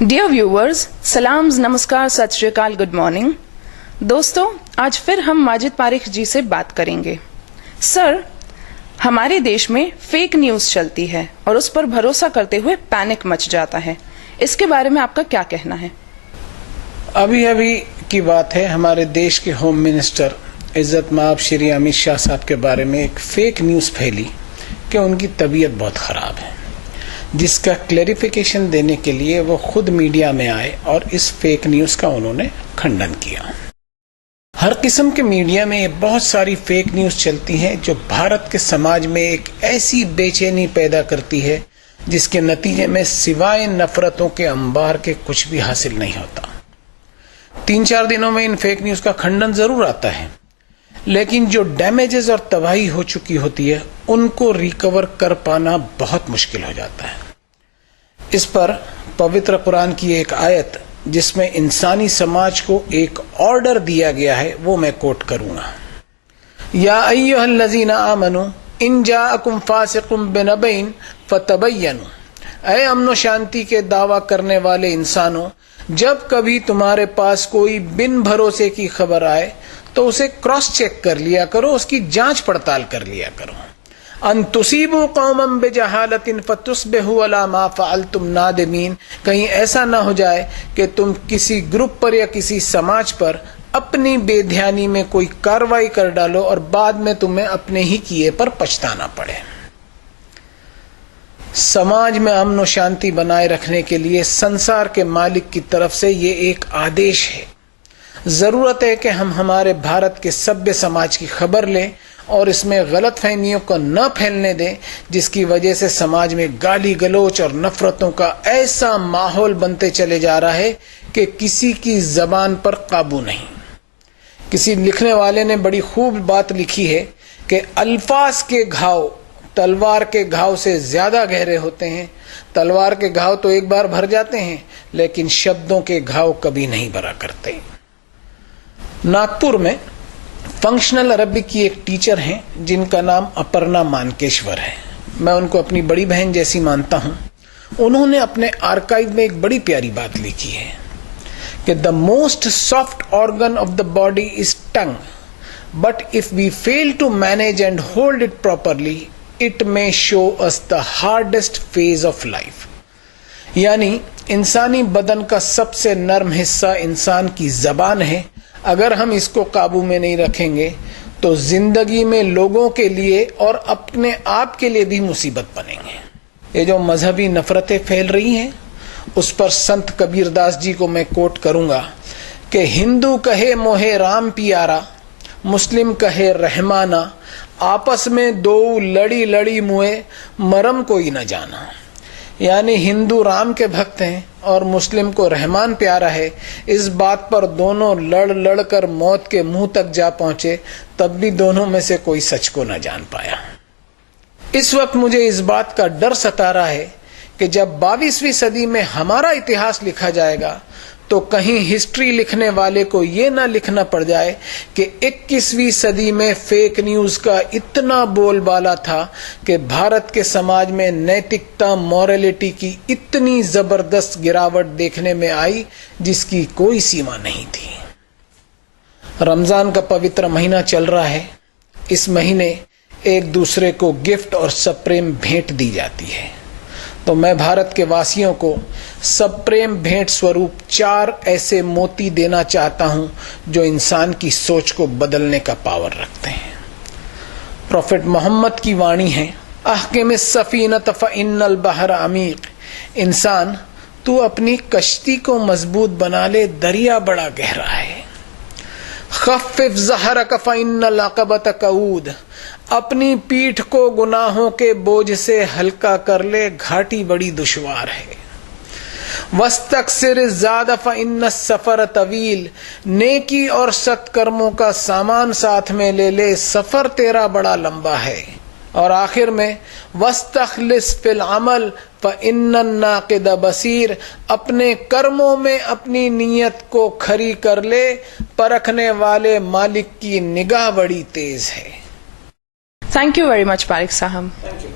Dear viewers, Psalms, नमस्कार, सत श्री अकाल, गुड मॉर्निंग। दोस्तों, आज फिर हम माजिद पारिख जी से बात करेंगे। सर, हमारे देश में फेक न्यूज चलती है और उस पर भरोसा करते हुए पैनिक मच जाता है। इसके बारे में आपका क्या कहना है? अभी अभी की बात है, हमारे देश के होम मिनिस्टर इज्जत माब श्री अमित शाह साहब के बारे में एक फेक न्यूज फैली कि उनकी तबीयत बहुत खराब है, जिसका क्लैरिफिकेशन देने के लिए वो खुद मीडिया में आए और इस फेक न्यूज का उन्होंने खंडन किया। हर किस्म के मीडिया में बहुत सारी फेक न्यूज चलती हैं जो भारत के समाज में एक ऐसी बेचैनी पैदा करती है जिसके नतीजे में सिवाय नफरतों के अंबार के कुछ भी हासिल नहीं होता। 3-4 दिनों में इन फेक न्यूज का खंडन जरूर आता है, लेकिन जो डैमेजेस और तबाही हो चुकी होती है उनको रिकवर कर पाना बहुत मुश्किल हो जाता है। इस पर पवित्र कुरान की एक आयत जिसमें इंसानी समाज को एक ऑर्डर दिया गया है, वो मैं कोट करूंगा। या अय्युहल्लज़ीना आमनू इन जाअकुम फासिकुम बिनबइन फतबय्यनु। ऐ अमन शांति के दावा करने वाले इंसानों, जब कभी तुम्हारे पास कोई बिन भरोसे की खबर आए तो उसे क्रॉस चेक कर लिया करो, उसकी जांच पड़ताल कर लिया करो। अन तुसीबू कौमम बिजहालतिन फतुस्बिहू अला मा फअलतुम नादिमीन। कहीं ऐसा ना हो जाए कि तुम किसी ग्रुप पर या किसी समाज पर अपनी बेध्यानी में कोई कार्रवाई कर डालो और बाद में तुम्हें अपने ही किए पर पछताना पड़े। समाज में अमन और शांति बनाए रखने के लिए संसार के मालिक की तरफ से ये एक आदेश है। जरूरत है कि हम हमारे भारत के सभ्य समाज की खबर लें और इसमें गलत फहमियों को न फैलने दें, जिसकी वजह से समाज में गाली गलोच और नफरतों का ऐसा माहौल बनते चले जा रहा है कि किसी की जबान पर काबू नहीं। किसी लिखने वाले ने बड़ी खूब बात लिखी है कि अल्फाज के घाव तलवार के घाव से ज्यादा गहरे होते हैं। तलवार के घाव तो एक बार भर जाते हैं, लेकिन शब्दों के घाव कभी नहीं भरा करते। नागपुर में फंक्शनल अरबिक की एक टीचर हैं जिनका नाम अपर्णा मानकेश्वर है। मैं उनको अपनी बड़ी बहन जैसी मानता हूं। उन्होंने अपने आर्काइव में एक बड़ी प्यारी बात लिखी है कि the most soft organ of the body is tongue, but if we fail to manage and hold it properly it may show us the hardest phase of life. यानी इंसानी बदन का सबसे नर्म हिस्सा इंसान की जबान है। अगर हम इसको काबू में नहीं रखेंगे तो जिंदगी में लोगों के लिए और अपने आप के लिए भी मुसीबत बनेंगे। ये जो मजहबी नफरतें फैल रही हैं, उस पर संत कबीरदास जी को मैं कोट करूंगा कि हिंदू कहे मोहे राम पियारा, मुस्लिम कहे रहमाना, आपस में दो लड़ी लड़ी मुए, मरम कोई न जाना। यानी हिंदू राम के भक्त हैं और मुस्लिम को रहमान प्यारा है। इस बात पर दोनों लड़ लड़ कर मौत के मुंह तक जा पहुंचे, तब भी दोनों में से कोई सच को न जान पाया। इस वक्त मुझे इस बात का डर सता रहा है कि जब 22वीं सदी में हमारा इतिहास लिखा जाएगा तो कहीं हिस्ट्री लिखने वाले को ये ना लिखना पड़ जाए कि 21वीं सदी में फेक न्यूज का इतना बोलबाला था कि भारत के समाज में नैतिकता, मॉरलिटी की इतनी जबरदस्त गिरावट देखने में आई जिसकी कोई सीमा नहीं थी। रमजान का पवित्र महीना चल रहा है। इस महीने एक दूसरे को गिफ्ट और सप्रेम भेंट दी जाती है, तो मैं भारत के वासियों को सप्रेम भेंट स्वरूप 4 ऐसे मोती देना चाहता हूं जो इंसान की सोच को बदलने का पावर रखते हैं। प्रॉफेट मोहम्मद की वाणी है, अहकिम सफीनत फइन्नल बहर अमीक। इंसान, तू अपनी कश्ती को मजबूत बना ले, दरिया बड़ा गहरा है। खफ्फिफ ज़हरक फइन्नल अक़बत कऊद। अपनी पीठ को गुनाहों के बोझ से हल्का कर ले, घाटी बड़ी दुश्वार है। वस्तक्सिर ज़ाद फइन्न सफर तवील। नेकी और सत्कर्मों का सामान साथ में ले ले, सफर तेरा बड़ा लंबा है। और आखिर में वस्तखलिस फिल अमल फइन्न नाक़िद बसीर। अपने कर्मों में अपनी नीयत को खरी कर ले, परखने वाले मालिक की निगाह बड़ी तेज है। Thank you very much Pareek साहब। Thank you.